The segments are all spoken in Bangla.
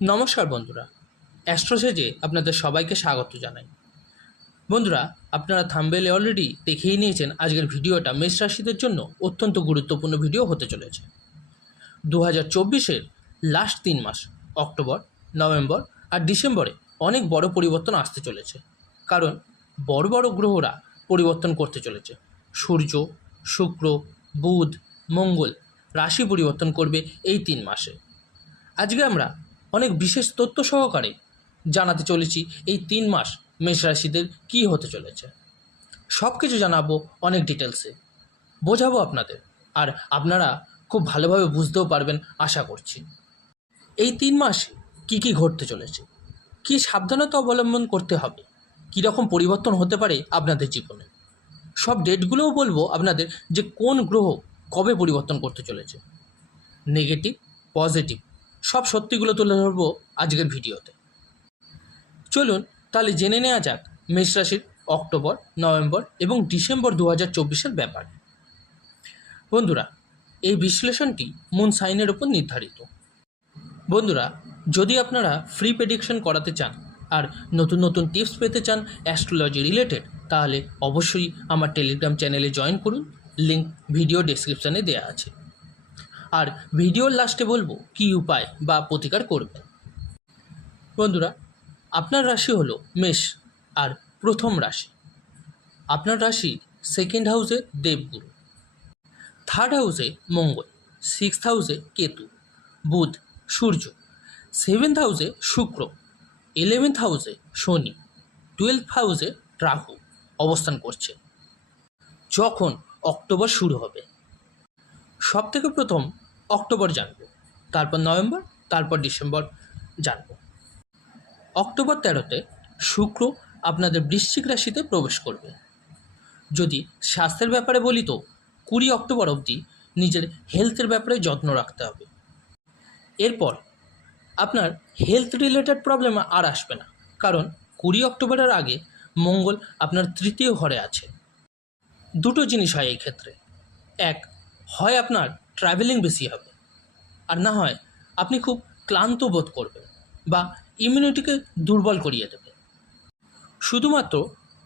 নমস্কার বন্ধুরা, অ্যাস্ট্রোসেজে আপনাদের সবাইকে স্বাগত জানাই। বন্ধুরা, আপনারা থাম্বনেলে অলরেডি দেখেই নিয়েছেন আজকের ভিডিওটা মেষ রাশিদের জন্য অত্যন্ত গুরুত্বপূর্ণ ভিডিও হতে চলেছে। 2024-এর লাস্ট 3 মাস অক্টোবর, নভেম্বর আর ডিসেম্বরে অনেক বড় পরিবর্তন আসতে চলেছে, কারণ বড় বড় গ্রহরা পরিবর্তন করতে চলেছে। সূর্য, শুক্র, বুধ, মঙ্গল রাশি পরিবর্তন করবে এই 3 মাসে। আজকে আমরা অনেক বিশেষ তথ্য সহকারে জানাতে চলেছি এই 3 মাস মেষ রাশিদের কী হতে চলেছে। সব কিছু জানাবো অনেক ডিটেলসে, বোঝাবো আপনাদের, আর আপনারা খুব ভালোভাবে বুঝতেও পারবেন আশা করছি। এই 3 মাসে কী কী ঘটতে চলেছে, কী সাবধানতা অবলম্বন করতে হবে, কী রকম পরিবর্তন হতে পারে আপনাদের জীবনে, সব ডেটগুলোও বলবো আপনাদের যে কোন গ্রহ কবে পরিবর্তন করতে চলেছে। নেগেটিভ, পজিটিভ সব সত্যিগুলো তুলে ধরবো আজকের ভিডিওতে। চলুন তাহলে জেনে নেওয়া যাক মেষ রাশির অক্টোবর, নভেম্বর এবং ডিসেম্বর 2024-এর ব্যাপার। বন্ধুরা, এই বিশ্লেষণটি মুন সাইনের উপর নির্ধারিত। বন্ধুরা, যদি আপনারা ফ্রি প্রেডিকশন করাতে চান আর নতুন নতুন টিপস পেতে চান অ্যাস্ট্রোলজি রিলেটেড, তাহলে অবশ্যই আমার টেলিগ্রাম চ্যানেলে জয়েন করুন, লিঙ্ক ভিডিও ডেসক্রিপশানে দেওয়া আছে। আর ভিডিওর লাস্টে বলবো কী উপায় বা প্রতিকার করবেন। বন্ধুরা, আপনার রাশি হলো মেষ আর প্রথম রাশি। আপনার রাশি সেকেন্ড হাউসে দেবগুরু, থার্ড হাউসে মঙ্গল, 6th হাউসে কেতু, বুধ, সূর্য, 7th হাউসে শুক্র, 11th হাউসে শনি, 12th হাউসে রাহু অবস্থান করছে। যখন অক্টোবর শুরু হবে, সব থেকে প্রথম অক্টোবর জানব, তারপর নভেম্বর, তারপর ডিসেম্বর জানব। অক্টোবর 13-তে শুক্র আপনাদের বৃশ্চিক রাশিতে প্রবেশ করবে। যদি স্বাস্থ্যের ব্যাপারে বলি তো 20 অক্টোবর অবধি নিজের হেলথের ব্যাপারে যত্ন রাখতে হবে। এরপর আপনার হেলথ রিলেটেড প্রবলেম আর আসবে না, কারণ 20 অক্টোবরের আগে মঙ্গল আপনার তৃতীয় ঘরে আছে। দুটো জিনিস হয় এই ক্ষেত্রে, এক হয় আপনার ট্রাভেলিং বেশি হবে, আর না হয় আপনি খুব ক্লান্ত বোধ করবেন বা ইমিউনিটিকে দুর্বল করিয়ে দেবে। শুধুমাত্র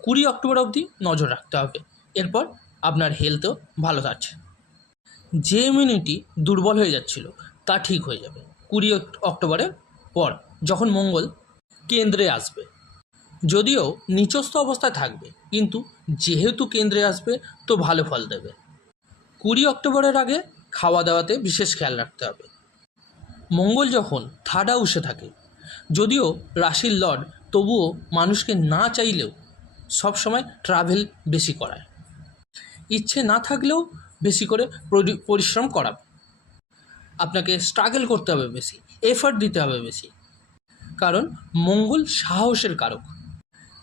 20 অক্টোবর অবধি নজর রাখতে হবে, এরপর আপনার হেলথও ভালো আছে। যে ইমিউনিটি দুর্বল হয়ে যাচ্ছিল তা ঠিক হয়ে যাবে 20 অক্টোবরের পর, যখন মঙ্গল কেন্দ্রে আসবে। যদিও নিচস্থ অবস্থায় থাকবে, কিন্তু যেহেতু কেন্দ্রে আসবে তো ভালো ফল দেবে। 20 অক্টোবরের আগে খাওয়া দাওয়াতে বিশেষ খেয়াল রাখতে হবে। মঙ্গল যখন থার্ড হাউসে থাকে, যদিও রাশির লর্ড, তবুও মানুষকে না চাইলেও সবসময় ট্রাভেল বেশি করায়। ইচ্ছে না থাকলেও বেশি করে পরিশ্রম করাবে, আপনাকে স্ট্রাগল করতে হবে বেশি, এফর্ট দিতে হবে বেশি, কারণ মঙ্গল সাহসের কারক।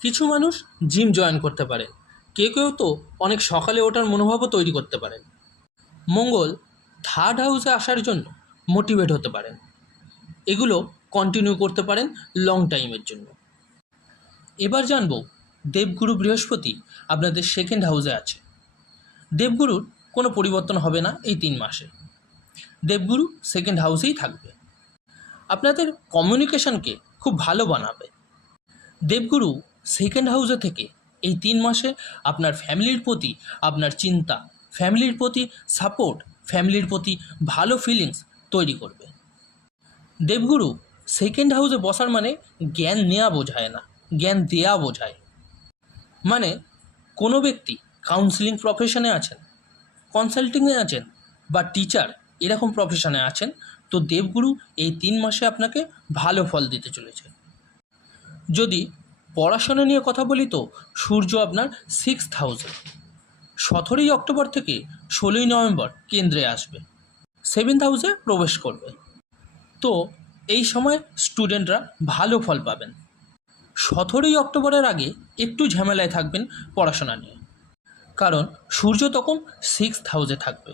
কিছু মানুষ জিম জয়েন করতে পারে, কেউ কেউ তো অনেক সকালে ওঠার মনোভাবও তৈরি করতে পারেন। মঙ্গল থার্ড হাউসে আসার জন্য মোটিভেট হতে পারেন, এগুলো কন্টিনিউ করতে পারেন লং টাইমের জন্য। এবার জানব দেবগুরু বৃহস্পতি আপনাদের সেকেন্ড হাউসে আছে। দেবগুরুর কোনো পরিবর্তন হবে না এই 3 মাসে, দেবগুরু সেকেন্ড হাউসেই থাকবে, আপনাদের কমিউনিকেশনকে খুব ভালো বানাবে। দেবগুরু সেকেন্ড হাউসে থেকে এই 3 মাসে আপনার ফ্যামিলির প্রতি আপনার চিন্তা, ফ্যামিলির প্রতি সাপোর্ট, ফ্যামিলির প্রতি ভালো ফিলিংস তৈরি করবে। দেবগুরু সেকেন্ড হাউসে বসার মানে জ্ঞান নেওয়া বোঝায় না, জ্ঞান দেয়া বোঝায়। মানে কোনো ব্যক্তি কাউন্সিলিং প্রফেশনে আছেন, কনসাল্টিংয়ে আছেন বা টিচার এরকম প্রফেশনে আছেন, তো দেবগুরু এই 3 মাসে আপনাকে ভালো ফল দিতে চলেছে। যদি পড়াশোনা নিয়ে কথা বলি তো সূর্য আপনার 6th হাউসে 17ই অক্টোবর থেকে 16ই নভেম্বর কেন্দ্রে আসবে, 7th হাউসে প্রবেশ করবে। তো এই সময় স্টুডেন্টরা ভালো ফল পাবেন। 17ই অক্টোবরের আগে একটু ঝামেলায় থাকবেন পড়াশোনা নিয়ে, কারণ সূর্য তখন 6th হাউসে থাকবে।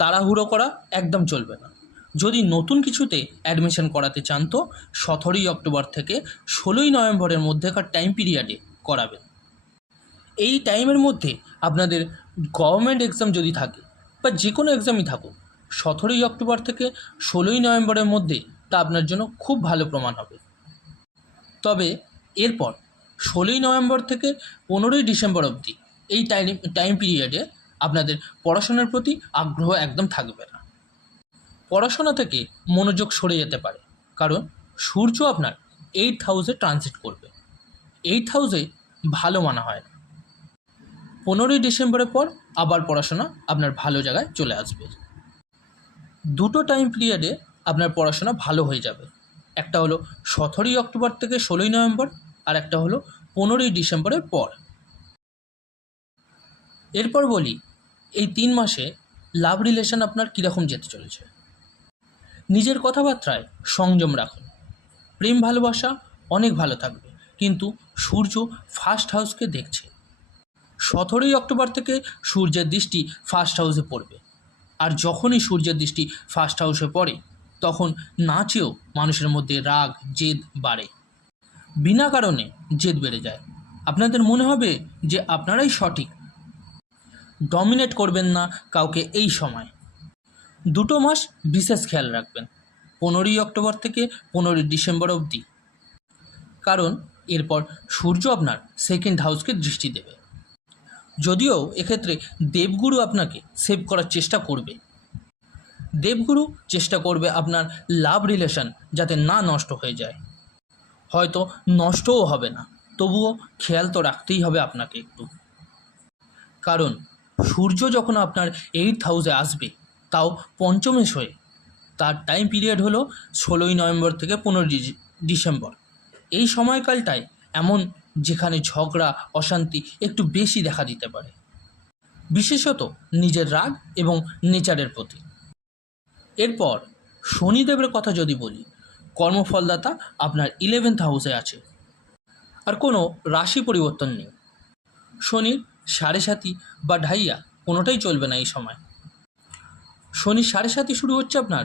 তাড়াহুড়ো করা একদম চলবে না। যদি নতুন কিছুতে অ্যাডমিশন করাতে চান তো 17ই অক্টোবর থেকে 16ই নভেম্বরের মধ্যেকার টাইম পিরিয়ডে করাবেন। এই টাইমের মধ্যে আপনাদের গভর্নমেন্ট এক্সাম যদি থাকে বা যে কোনো এক্সামই থাকুক, 17ই অক্টোবর থেকে 16ই নভেম্বরের মধ্যে তা আপনার জন্য খুব ভালো প্রমাণ হবে। তবে এরপর 16ই নভেম্বর থেকে 15ই ডিসেম্বর অবধি এই টাইম পিরিয়ডে আপনাদের পড়াশোনার প্রতি আগ্রহ একদম থাকবে না। পড়াশোনা থেকে মনোযোগ সরে যেতে পারে, কারণ সূর্য আপনার 8th হাউসে ট্রানজিট করবে। 8th হাউসে ভালো মানা হয় না। 15ই ডিসেম্বরের পর আবার পড়াশোনা আপনার ভালো জায়গায় চলে আসবে। দুটো টাইম পিরিয়ডে আপনার পড়াশোনা ভালো হয়ে যাবে। একটা হলো 17ই অক্টোবর থেকে 16ই নভেম্বর, আর একটা হলো 15ই ডিসেম্বরের পর। এরপর বলি, এই 3 মাসে লাভ রিলেশন আপনার কীরকম যেতে চলেছে। নিজের কথাবার্তায় সংযম রাখুন। প্রেম ভালোবাসা অনেক ভালো থাকবে, কিন্তু সূর্য ফার্স্ট হাউসকে দেখছে। 17ই অক্টোবর থেকে সূর্যের দৃষ্টি ফার্স্ট হাউসে পড়বে, আর যখনই সূর্যের দৃষ্টি ফার্স্ট হাউসে পড়ে তখন না চেয়েও মানুষের মধ্যে রাগ জেদ বাড়ে। বিনা কারণে জেদ বেড়ে যায়। আপনাদের মনে হবে যে আপনারাই সঠিক। ডমিনেট করবেন না কাউকে এই সময়। 2 মাস বিশেষ খেয়াল রাখবেন, 15ই অক্টোবর থেকে 15ই ডিসেম্বর অবধি, কারণ এরপর সূর্য আপনার সেকেন্ড হাউসকে দৃষ্টি দেবে। যদিও এক্ষেত্রে দেবগুরু আপনাকে সেভ করার চেষ্টা করবে। দেবগুরু চেষ্টা করবে আপনার লাভ রিলেশন যাতে না নষ্ট হয়ে যায়। হয়তো নষ্টও হবে না, তবুও খেয়াল তো রাখতেই হবে আপনাকে একটু, কারণ সূর্য যখন আপনার 8th হাউসে আসবে, তাও পঞ্চমেশ হয়ে, তার টাইম পিরিয়ড হলো 16ই নভেম্বর থেকে 15ই ডিসেম্বর। এই সময়কালটায় এমন যেখানে ঝগড়া অশান্তি একটু বেশি দেখা দিতে পারে, বিশেষত নিজের রাগ এবং নেচারের প্রতি। এরপর শনিদেবের কথা যদি বলি, কর্মফলদাতা আপনার 11th হাউসে আছে, আর কোনো রাশি পরিবর্তন নেই। শনির 7.5 বা ঢাইয়া কোনোটাই চলবে না এই সময়। শনির 7.5 শুরু হচ্ছে আপনার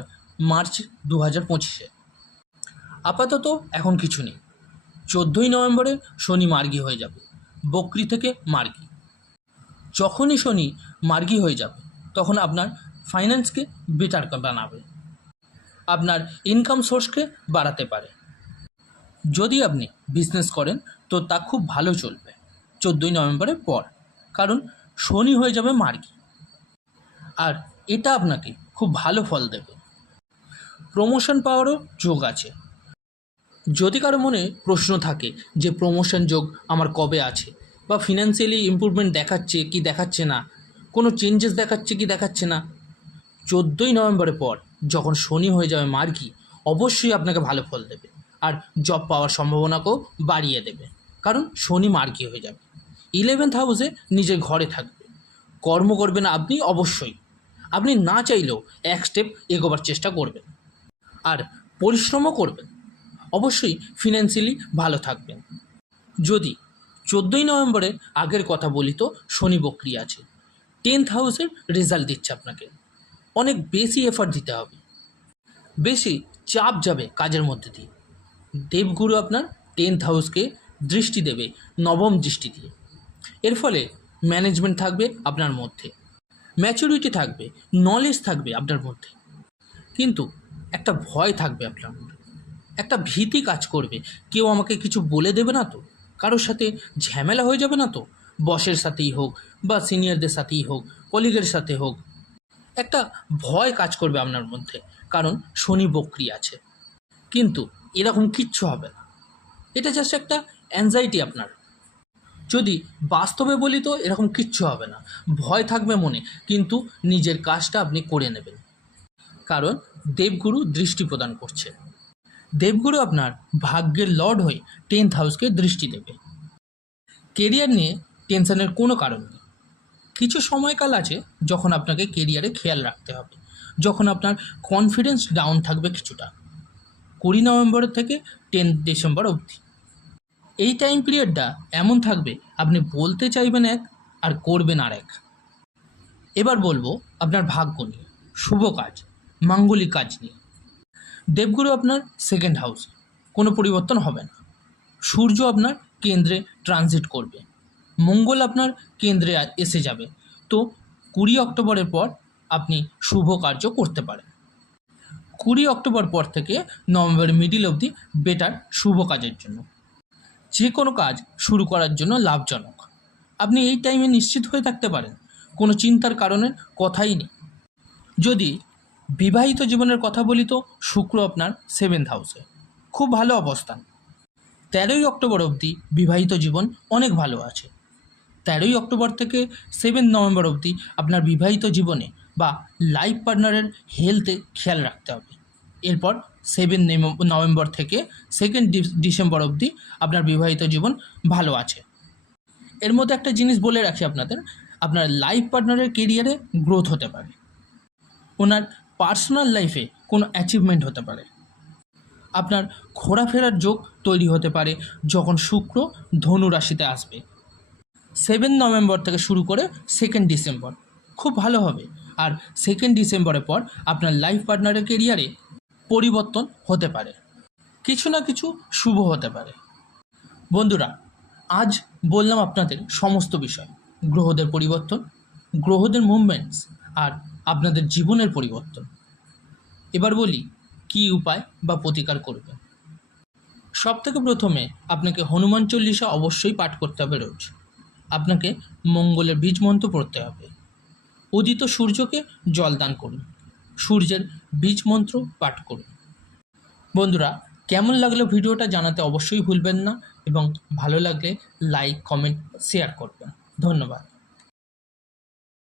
মার্চ 2025-এ। আপাতত এখন কিছু নেই। 14ই নভেম্বরে শনি মার্গী হয়ে যাবে, বকরি থেকে মার্গী। যখনই শনি মার্গী হয়ে যাবে তখন আপনার ফাইন্যান্সকে বেটার বানাবে, আপনার ইনকাম সোর্সকে বাড়াতে পারে। যদি আপনি বিজনেস করেন তো তা খুব ভালো চলবে 14ই নভেম্বরের পর, কারণ শনি হয়ে যাবে মার্গী, আর এটা আপনাকে খুব ভালো ফল দেবে। প্রমোশন পাওয়ারও যোগ আছে। যদি কারো মনে প্রশ্ন থাকে যে প্রমোশন যোগ আমার কবে আছে, বা ফিনান্সিয়ালি ইমপ্রুভমেন্ট দেখাচ্ছে কি দেখাচ্ছে না, কোনো চেঞ্জেস দেখাচ্ছে কি দেখাচ্ছে না, 14ই নভেম্বরের পর যখন শনি হয়ে যাবে মার্গী, অবশ্যই আপনাকে ভালো ফল দেবে, আর জব পাওয়ার সম্ভাবনাকেও বাড়িয়ে দেবে, কারণ শনি মার্গী হয়ে যাবে। 11th হাউসে নিজের ঘরে থাকবে। কর্ম করবেন আপনি অবশ্যই, আপনি না চাইলেও এক স্টেপ এগোবার চেষ্টা করবেন, আর পরিশ্রমও করবেন। অবশ্যই ফিনান্সিয়ালি ভালো থাকবেন। যদি 14ই নভেম্বরের আগের কথা বলি তো শনি বক্রি আছে, 10th হাউসের রেজাল্ট দিচ্ছে আপনাকে। অনেক বেশি এফর্ট দিতে হবে, বেশি চাপ যাবে কাজের মধ্যে দিয়ে। দেবগুরু আপনার 10th হাউসকে দৃষ্টি দেবে, নবম দৃষ্টি দিয়ে। এর ফলে ম্যানেজমেন্ট থাকবে আপনার মধ্যে, ম্যাচুরিটি থাকবে, নলেজ থাকবে আপনার মধ্যে, কিন্তু একটা ভয় থাকবে আপনার মধ্যে, একটা ভীতি কাজ করবে। কেউ আমাকে কিছু বলে দেবে না তো, কারোর সাথে ঝামেলা হয়ে যাবে না তো, বসের সাথেই হোক বা সিনিয়রদের সাথেই হোক, কলিগের সাথে হোক, একটা ভয় কাজ করবে আপনার মধ্যে, কারণ শনি বক্রি আছে। কিন্তু এরকম কিচ্ছু হবে না, এটা জাস্ট একটা অ্যাংজাইটি আপনার। যদি বাস্তবে বলি তো এরকম কিচ্ছু হবে না, ভয় থাকবে মনে, কিন্তু নিজের কাজটা আপনি করে নেবেন, কারণ দেবগুরু দৃষ্টি প্রদান করছে। দেবগুরু আপনার ভাগ্যের লর্ড হয়ে 10th হাউসকে দৃষ্টি দেবে। কেরিয়ার নিয়ে টেনশনের কোনো কারণ নেই। কিছু সময়কাল আছে যখন আপনাকে কেরিয়ারে খেয়াল রাখতে হবে, যখন আপনার কনফিডেন্স ডাউন থাকবে কিছুটা, 20 নভেম্বর থেকে 10 ডিসেম্বর অবধি। এই টাইম পিরিয়ডটা এমন থাকবে আপনি বলতে চাইবেন এক আর করবেন আর এক। এবার বলবো আপনার ভাগ্য নিয়ে, শুভ কাজ, মাঙ্গলিক কাজ নিয়ে। দেবগুরু আপনার সেকেন্ড হাউস, কোনো পরিবর্তন হবে না। সূর্য আপনার কেন্দ্রে ট্রানজিট করবে, মঙ্গল আপনার কেন্দ্রে এসে যাবে। তো 20 অক্টোবরের পর আপনি শুভ কার্য করতে পারেন। 20 অক্টোবর পর থেকে নভেম্বরের মিডিল অবধি বেটার শুভ কাজের জন্য। যে কোনো কাজ শুরু করার জন্য লাভজনক। আপনি এই টাইমে নিশ্চিত হয়ে থাকতে পারেন, কোনো চিন্তার কারণের কথাই নেই। যদি বিবাহিত জীবনের কথা বলি তো শুক্র আপনার 7th হাউসে, খুব ভালো অবস্থান। 13ই অক্টোবর অবধি বিবাহিত জীবন অনেক ভালো আছে। 13ই অক্টোবর থেকে 7 নভেম্বর অবধি আপনার বিবাহিত জীবনে বা লাইফ পার্টনারের হেলথে খেয়াল রাখতে হবে। এরপর 7 নভেম্বর থেকে 2 ডিসেম্বর অবধি আপনার বিবাহিত জীবন ভালো আছে। এর মধ্যে একটা জিনিস বলে রাখি আপনাদের, আপনার লাইফ পার্টনারের কেরিয়ারে গ্রোথ হতে পারে, ওনার পার্সোনাল লাইফে কোনো অ্যাচিভমেন্ট হতে পারে, আপনার ঘোরাফেরার যোগ তৈরি হতে পারে যখন শুক্র ধনু রাশিতে আসবে। 7 নভেম্বর থেকে শুরু করে 2 ডিসেম্বর খুব ভালো হবে। আর 2 ডিসেম্বরের পর আপনার লাইফ পার্টনারের কেরিয়ারে পরিবর্তন হতে পারে, কিছু না কিছু শুভ হতে পারে। বন্ধুরা, আজ বললাম আপনাদের সমস্ত বিষয়, গ্রহদের পরিবর্তন, গ্রহদের মুভমেন্টস আর আপনাদের জীবনের পরিবর্তন। এবার বলি কী উপায় বা প্রতিকার করবেন। সবথেকে প্রথমে আপনাকে হনুমান চল্লিশা অবশ্যই পাঠ করতে হবে রোজ। আপনাকে মঙ্গলের বীজ মন্ত্র পড়তে হবে। উদিত সূর্যকে জল দান করুন, সূর্যের বীজ মন্ত্র পাঠ করুন। বন্ধুরা, কেমন লাগলো ভিডিওটা জানাতে অবশ্যই ভুলবেন না এবং ভালো লাগলে লাইক, কমেন্ট, শেয়ার করবেন। ধন্যবাদ।